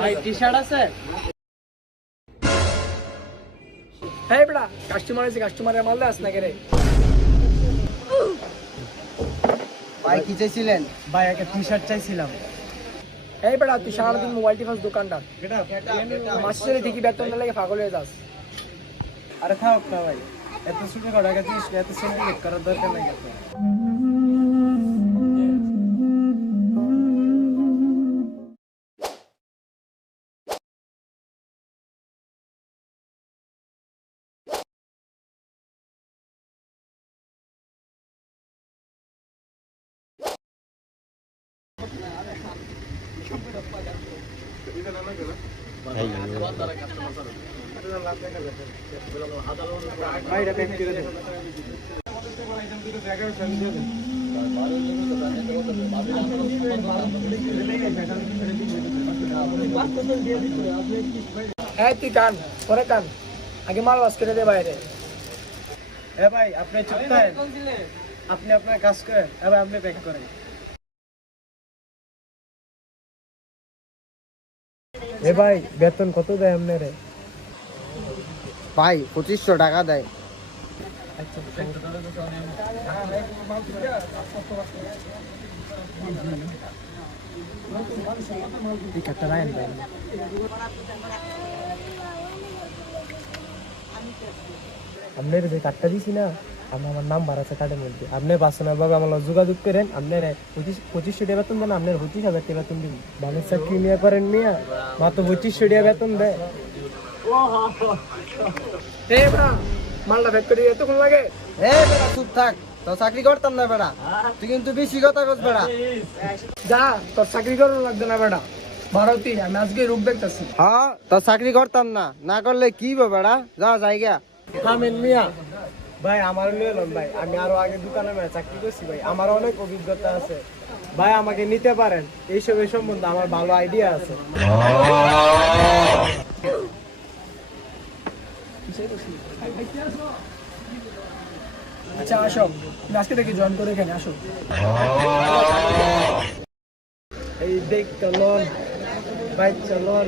ভাই টি-শার্ট আছে? হ্যাঁ বেটা, কাস্টমার আছে, কাস্টমারের মাল দেস না রে? ভাই কি চাইছিলেন? ভাই একটা টি-শার্ট চাইছিলাম। এই বেটা, তুই সারাদিন মোবাইল টিপাস দোকানদার, মাসের ঠিকই বেতন না লাগে পাগল হয়ে যাস। আরে থাক না ভাই, এত ছোট টাকা দিস, এত সিন্ডিকেট করার দরকার নাই। হ্যাঁ তুই কান, পরে কান, আগে মাল লস করে দে বাইরে। এ ভাই আপনি চুপ থাকেন, আপনি আপনার কাজ করেন, এবার আপনি প্যাক করেন। এ ভাই বেতন কত দেয় আপনার? ভাই 2500 টাকা দেয়। আপনার যে কার্ডটা দিছি না, আমার নাম্বার আছে কার্ডের মধ্যে, আপনি পার্সোনাল ভাবে আমার যোগাযোগ করেন। আপনার 2500 টাকা বেতন দেন, আপনার 25,000 টাকা বেতন দিন। বাংলাদেশ চাকরি নিয়ে করেন নিয়ে মাত্র 2500 টাকা বেতন দেয়। মালটা প্যাক করে এতক্ষণ লাগে? এ বেটা চুপ থাক, তো চাকরি করতাম না বেটা, তুই কিন্তু বেশি কথা কস বেটা। যা, তোর চাকরি করানো লাগবে না বেটা, ভারতী আমি আজকে রূপ দেখতেছি। হ্যাঁ তো চাকরি করতাম না, না করলে কি বেটা, যা জায়গা। থামেন মিয়া। ভাই আমার নিলাম ভাই, আমি আরো আগে দোকানে চাকরি করছি ভাই, আমার অনেক অভিজ্ঞতা আছে ভাই, আমাকে নিতে পারেন। এইসবের সম্বন্ধে আমার ভালো আইডিয়া আছে। আচ্ছা আসো, তুমি আজকে থেকে জয়েন করে এখানে আসো। এই দেখ চলন ভাই, চলন।